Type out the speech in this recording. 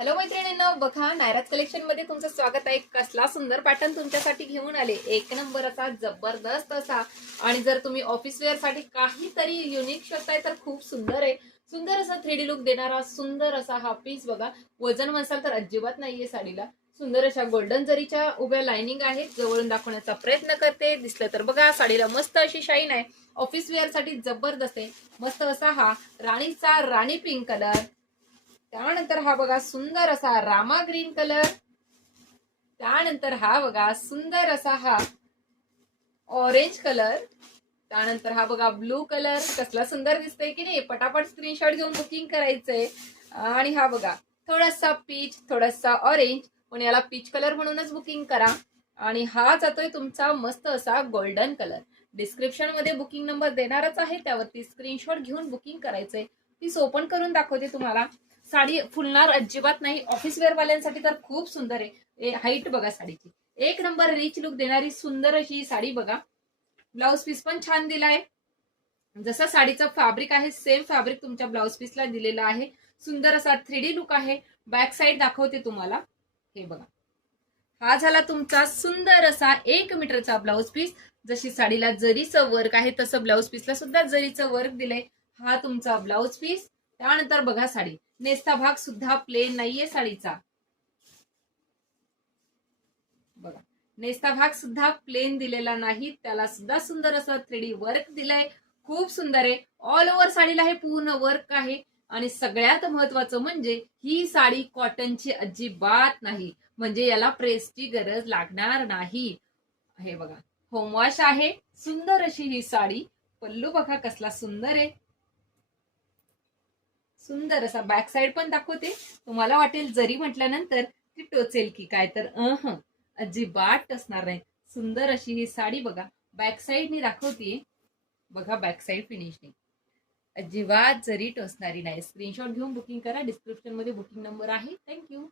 Hello मैत्रिणींनो, बघा नायराज collection मध्ये तुमचं स्वागत आहे। कसला सुंदर पॅटर्न तुमच्यासाठी घेऊन आले, एक नंबर असा जबरदस्त असा। आणि जर तुम्ही ऑफिस वेअर साठी काहीतरी युनिक शोधताय तर खूप सुंदर आहे। सुंदर असा 3D लुक देणारा सुंदर असा हा पीस बघा। वजन म्हणसाल तर अजिबात नाहीये साडीला। सुंदर अशा गोल्डन जरीच्या उभ्या लाइनिंग आहेत, जवळून दाखवण्याचा प्रयत्न करते। दिसलं तर बघा, साडीला मस्त अशी शाईन आहे। ऑफिस वेअर साठी जबरदस्त आहे। मस्त असा हा राणीचा राणी पिंक कलर, त्यानंतर हा बघा सुंदर असा रामा ग्रीन कलर, त्यानंतर हा बघा सुंदर असा हा ऑरेंज कलर, त्यानंतर हा बघा ब्लू कलर। कसला सुंदर दिसतोय की नाही, पटापट स्क्रीनशॉट घेऊन बुकिंग करायचंय। आणि हा बघा थोडासा पीच, थोडासा ऑरेंज, पण याला पीच कलर म्हणूनच बुकिंग करा। आणि हा जातोय तुमचा मस्त असा गोल्डन कलर। डिस्क्रिप्शन मध्ये बुकिंग नंबर देणारच आहे, त्यावरती स्क्रीनशॉट घेऊन बुकिंग करायचंय। पीस ओपन करून दाखवते तुम्हाला। साडी फुलणार अजिबात नाही, ऑफिस वेअर वाल्यांसाठी तर खूप सुंदर आहे। हाईट बघा साडीची, एक नंबर रिच लुक देणारी सुंदर अशी साडी बघा। ब्लाउज पीस पण छान दिलाय, जसा साडीचा फॅब्रिक आहे सेम फॅब्रिक तुमच्या ब्लाउज पीसला दिलेला आहे। सुंदर असा 3D लुक आहे। बॅक साइड दाखवते तुम्हाला, हे बघा। हा झाला तुमचा सुंदर असा 1 मीटरचा ब्लाउज पीस। जशी साडीला जरीचं वर्क आहे तसं ब्लाउज पीसला सुद्धा जरीचं वर्क दिलंय। हा तुमचा ब्लाउज पीस। त्यानंतर बघा साडी नेसता भाग सुद्धा प्लेन नाहीये साडीचा, बघा नेसता भाग सुद्धा प्लेन दिलेला नाही, त्याला सुद्धा सुंदर असं 3D वर्क दिलंय। खूप सुंदर आहे। ऑल ओव्हर साडीला हे पूर्ण वर्क आहे। आणि सगळ्यात महत्वाचं म्हणजे ही साडी कॉटनची अजिबात नाही, म्हणजे याला प्रेसची गरज लागणार नाही। हे बघा होम वॉश आहे। सुंदर अशी ही साडी। पल्लू बघा कसला सुंदर आहे, सुंदर असा। बॅक साइड पण दाखवते, तुम्हाला वाटेल जरी म्हटल्यानंतर ती टोचेल की काय, तर अजिबात टसणार नाही। सुंदर अशी ही साडी बघा। बॅक साइडनी दाखवतीये, बघा बॅक साइड फिनिशिंग अजिबात जरी टोचणारी नाही। स्क्रीनशॉट घेऊन बुकिंग करा, डिस्क्रिप्शन मध्ये बुकिंग नंबर आहे। थँक्यू।